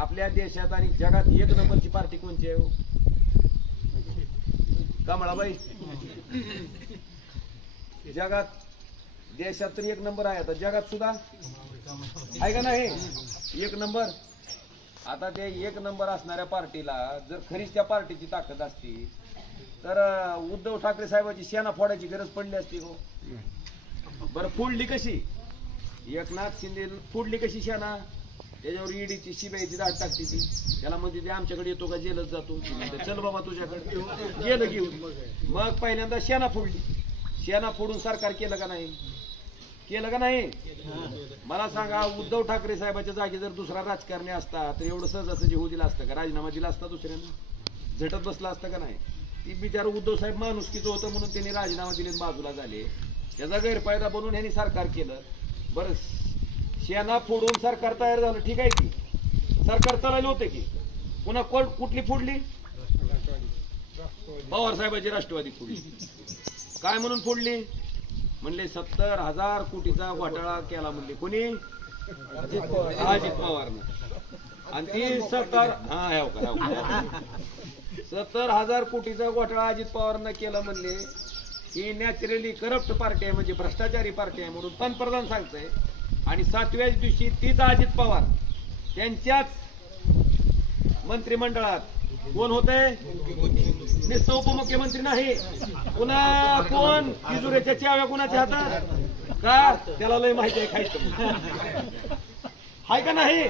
आपल्या देशात आणि जगात एक नंबरची पार्टी कोणती आहे? कमळाबाई. जगात देशात तर एक नंबर आहे, आता जगात सुद्धा आहे का नाही एक नंबर? आता ते एक नंबर असणाऱ्या पार्टीला जर खरीच त्या पार्टीची ताकद असती तर उद्धव ठाकरे साहेबांची सेना फोडायची गरज पडली असती हो. बरं फोडली कशी? एकनाथ शिंदे फोडली कशी सेना? त्याच्यावर ईडीची सीबीआयची दाट टाकते ती, त्याला म्हणते ते आमच्याकडे येतो का जेलच जातो, चल बाबा तुझ्याकडे, गेलं घेऊन. मग पहिल्यांदा सेना फोडली. सेना फोडून सरकार केलं का नाही? केलं का नाही? मला सांगा, उद्धव ठाकरे साहेबांच्या जागी जर दुसरा राजकारणी असता तर एवढं सहजासहजी होऊ दिला असतं का? राजीनामा दिला असता दुसऱ्यांना? झटत बसला असतं का नाही? ती बिचार उद्धव साहेब माणुसकीचं होतं म्हणून त्यांनी राजीनामा दिले, बाजूला झाले. त्याचा गैरफायदा बनवून यांनी सरकार केलं. बरं, सेना फोडून सरकार तयार झालं, ठीक आहे की, सरकार चालायला होते की. पुन्हा कुठली फोडली? पवार साहेबांची राष्ट्रवादी फोडली. काय म्हणून फोडली? म्हणले 70,000 कोटीचा घोटाळा केला म्हणले. कोणी? अजित पवारनं. आणि ती 70,000 कोटीचा घोटाळा अजित पवारनं केला म्हणले. ही नॅचरली करप्ट पार्टी आहे, म्हणजे भ्रष्टाचारी पार्टी आहे म्हणून पंतप्रधान सांगतंय. आणि 7व्याच दिवशी तीच अजित पवार त्यांच्याच मंत्रिमंडळात कोण होते? नुसतं उपमुख्यमंत्री नाही, पुन्हा कोण? तिजोरीच्या चाव्या कोणाच्या हातात? का? त्याला लय माहिती आहे खायचं हाय का नाही?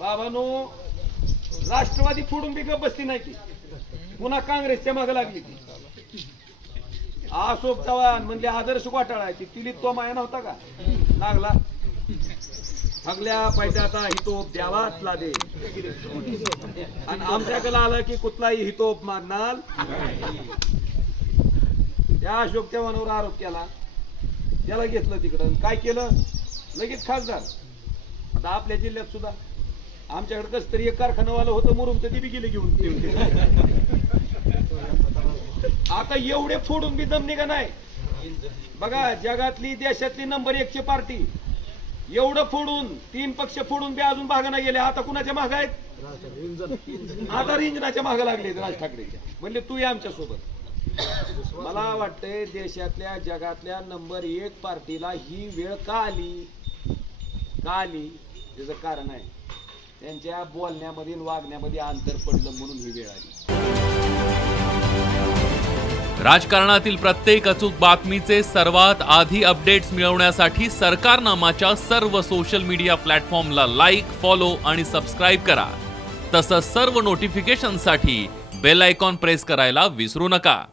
बाबांनो, राष्ट्रवादी फोडून बी गप बसती नाही की, पुन्हा काँग्रेसच्या मागे लागली ती. अशोक चव्हाण म्हणले आदर्श घोटाळा आहे, तिली तो माया नव्हता का? लागला सगळ्या पैशाचा हितोप द्यावाच दे. आणि आमच्याकडे आलं की कुठलाही हितोप मारणार. त्या अशोक चव्हाणावर आरोप केला, त्याला घेतलं तिकडं. काय केलं? लगेच खासदार. आता आपल्या जिल्ह्यात सुद्धा आमच्याकडे कसं तरी एक कारखानावालं होतं मुरुमचं, ते बी गेले घेऊन. आता एवढे फोडून बी दम निघा नाही. बघा, जगातली देशातली नंबर 1ची पार्टी एवढं फोडून, 3 पक्ष फोडून बी अजून भागाना गेले. आता कुणाच्या माग आहेत? आता रिंजनाच्या मागे लागले राज ठाकरेच्या. म्हणले तू ये आमच्या सोबत. मला वाटतंय देशातल्या जगातल्या नंबर 1 पार्टीला ही वेळ का आली? त्याचं कारण आहे त्यांच्या बोलण्यामध्ये वागण्यामध्ये अंतर पडलं म्हणून ही वेळ आली. राजकारणातील प्रत्येक अचूक बातमीचे सर्वात आधी अपडेट्स मिळवण्यासाठी सरकारनामाच्या सर्व सोशल मीडिया प्लॅटफॉर्मला लाईक, फॉलो आणि सबस्क्राईब करा. तसंच सर्व नोटिफिकेशनसाठी बेल आयकॉन प्रेस करायला विसरू नका.